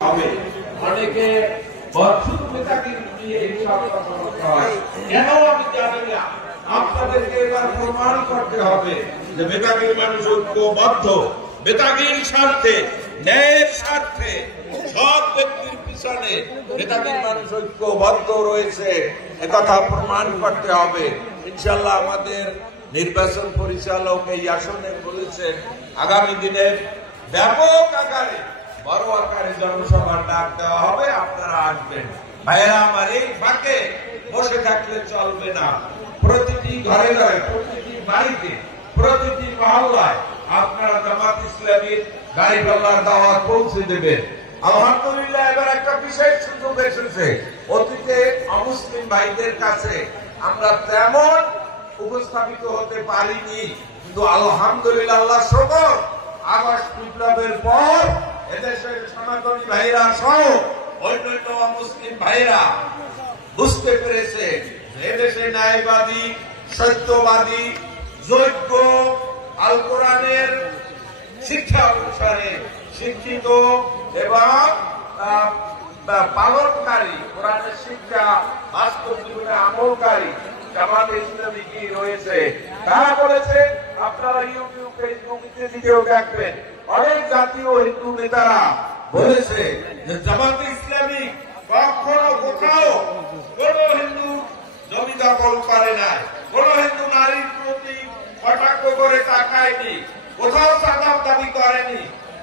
হবে অনেকে বছর মেটাকে নিয়ে এইসব কথা বলতে হয়। কেন আমি জানি না, আপনাদেরকে এবার প্রমাণ করতে হবে যে বেতাগির মানুষ ঐক্যবদ্ধ, বেতাগির স্বার্থে, ন্যায়ের স্বার্থে, সব ব্যক্তির পিছনে বেতাগির মানুষ ঐক্যবদ্ধ রয়েছে, একথা প্রমাণ করতে হবে। ইনশাআল্লাহ আমাদের নির্বাচন পরিচালক এই আসনে বলেছেন আগামী দিনের ব্যাপক আকারে বড় আকারে জনসভার ডাক দেওয়া হবে, আপনারা আসবেন। ভাইয়েরা আমার, এই ফাঁকে বসে থাকলে চলবে না। প্রতিটি ঘরে ঘরে, প্রতিটি বাড়িতে, প্রতিটি মহল্লায় আপনারা জামাত ইসলামীর গাড়িপাল্লার দাওয়াত পৌঁছে দেবেন। আলহামদুলিল্লাহ এবার একটা বিশেষ সুযোগ এসেছে। অতীতে অমুসলিম ভাইদের কাছে আমরা তেমন উপস্থাপিত হতে পারিনি, কিন্তু আলহামদুলিল্লাহ আল্লাহ শুকর, আগস্ট বিপ্লবের পর এদেশের সনাতনী ভাইরা সহ অন্যান্য মুসলিম ভাইরা বুঝতে পেরেছে এদেশে ন্যায়বাদী, সত্যবাদী, যোগ্য, আল কোরআনের শিক্ষা অনুসারে শিক্ষিত এবং পালনকারী, কোরআনের শিক্ষা বাস্তব জীবনে আমলকারী জামাতে ইসলামী কি রয়েছে। তারা বলেছে, আপনারা ইউটিউব, ফেসবুক ইত্যাদিতেও দেখবেন, অনেক জাতীয় হিন্দু নেতারা বলেছে যে জামাতে ইসলামী কখনো কোথাও কোন হিন্দু জমি দখল করে নাই, কোন হিন্দু নারীর প্রতি কটাক্ষ করে তাকায়নি, কোথাও চাঁদা দাবি করেনি,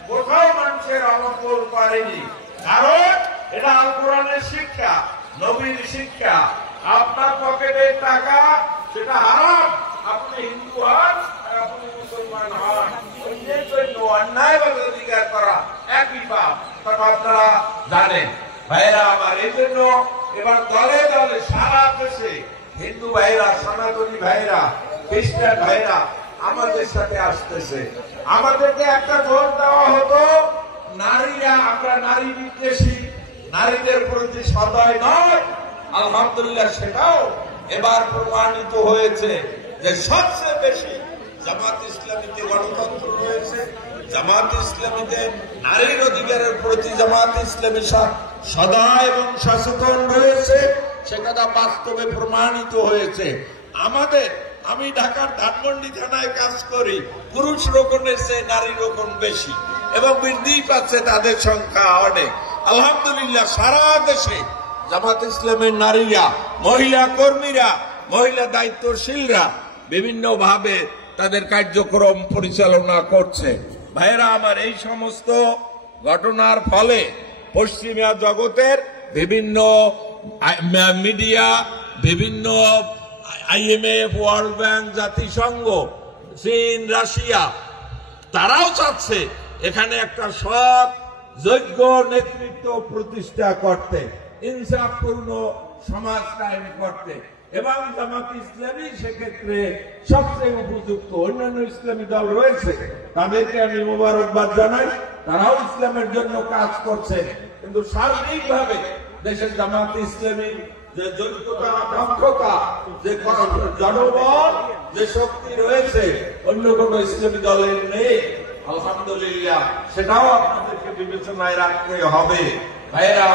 কোথাও মানুষের অমঙ্গল করেনি। কারণ এটা আল কোরআনের শিক্ষা, নবীর শিক্ষা। আপনার পকেটের টাকা সেটা হারাম, আপনি হিন্দু হন আর আপনি মুসলমান হন, অন্যের জন্য অন্যায়ভাবে অধিকার করা একই পাপ, তখন আপনারা জানেন। ভাইরা আমার, এই জন্য এবার দলে দলে সারা দেশে হিন্দু ভাইরা, সনাতনী ভাইরা, খ্রিস্টান ভাইরা আমাদের সাথে আসতেছে। আমাদেরকে একটা জোর দেওয়া হতো, নারীরা, আমরা নারী বিদ্বেষী, নারীদের প্রতি সদয় নয়। আলহামদুলিল্লাহ সেটাও এবার প্রমাণিত হয়েছে যে সবচেয়ে বেশি জামাত ইসলামীতে গণতন্ত্র রয়েছে, জামাত ইসলামীতে নারীর অধিকারের প্রতি জামাত ইসলামী সদয় এবং সচেতন রয়েছে, সে কথা বাস্তবে প্রমাণিত হয়েছে। আমি ঢাকার ধানমন্ডি থানায় কাজ করি, পুরুষ রোকনের চেয়ে নারী রোকন বেশি এবং বৃদ্ধি পাচ্ছে তাদের সংখ্যা অনেক। আলহামদুলিল্লাহ সারা দেশে জামাত ইসলামের নারীরা, মহিলা কর্মীরা, মহিলা দায়িত্বশীলরা বিভিন্ন ভাবে তাদের কার্যক্রম পরিচালনা করছে। ভাইয়েরা আমার, এই সমস্ত ঘটনার ফলে পশ্চিমা জগতের বিভিন্ন মিডিয়া, বিভিন্ন IMF, ওয়ার্ল্ড ব্যাংক, জাতিসংঘ, চীন, রাশিয়া, তারাও চাচ্ছে এখানে একটা সৎ যোগ্য নেতৃত্ব প্রতিষ্ঠা করতে, ইনসাফপূর্ণ সমাজ কায়েম করতে, এবং জামাত ইসলামী সেক্ষেত্রে সবচেয়ে উপযুক্ত। অন্যান্য ইসলামী দল রয়েছে, তাদেরকে আমি মোবারকবাদ জানাই, তারাও ইসলামের জন্য কাজ করছে, কিন্তু সার্বিকভাবে দেশের জামাত ইসলামী যে যোগ্যতা, দক্ষতা, যে জনবল, যে শক্তি রয়েছে অন্য কোন ইসলামী দলের নেই। আলহামদুলিল্লাহ সেটাও আপনাদেরকে বিবেচনায় রাখতে হবে। ভাইয়েরা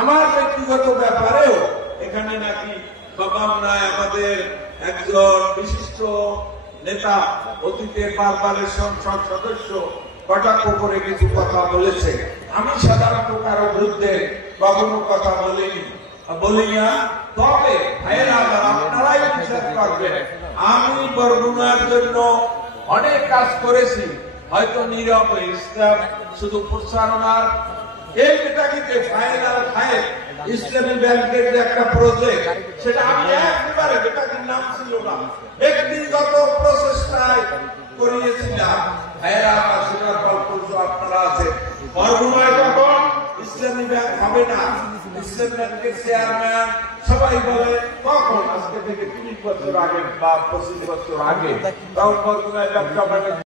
আমার ব্যক্তিগত ব্যাপারেও এখানে নাকি বাবামনায় আমাদের একজন বিশিষ্ট নেতা, অতীতের বারবারের সংসদ সদস্য কটাক্ষ করে কিছু কথা বলেছে। আমি সাধারণত কারো বিরুদ্ধে কখনো কথা বলি না, তবে ভাইয়েরা আপনারাই বিশ্বাস করবেন, আমি বরগুনার জন্য অনেক কাজ করেছি, হয়তো নীরব ইসলাম শুধু প্রচারণার। এই বেটাকিতে ফাইনাল ফাইল ইসলামী ব্যাংকের যে একটা প্রজেক্ট, সেটা আমি একেবারে, বেটাকির নাম ছিল না, ব্যক্তিগত প্রচেষ্টায় করিয়েছিলাম। ভাইয়েরা আমার, সেটার ফলপ্রসূ আপনারা আছে। বরগুনায় যখন ইসলামী ব্যাংক হবে না, ইসলামী ব্যাংকের চেয়ারম্যান সবাই বলে, কখন, আজকে থেকে 30 বছর আগে বা 25 বছর আগে, তখন বরগুনায় ব্যবসা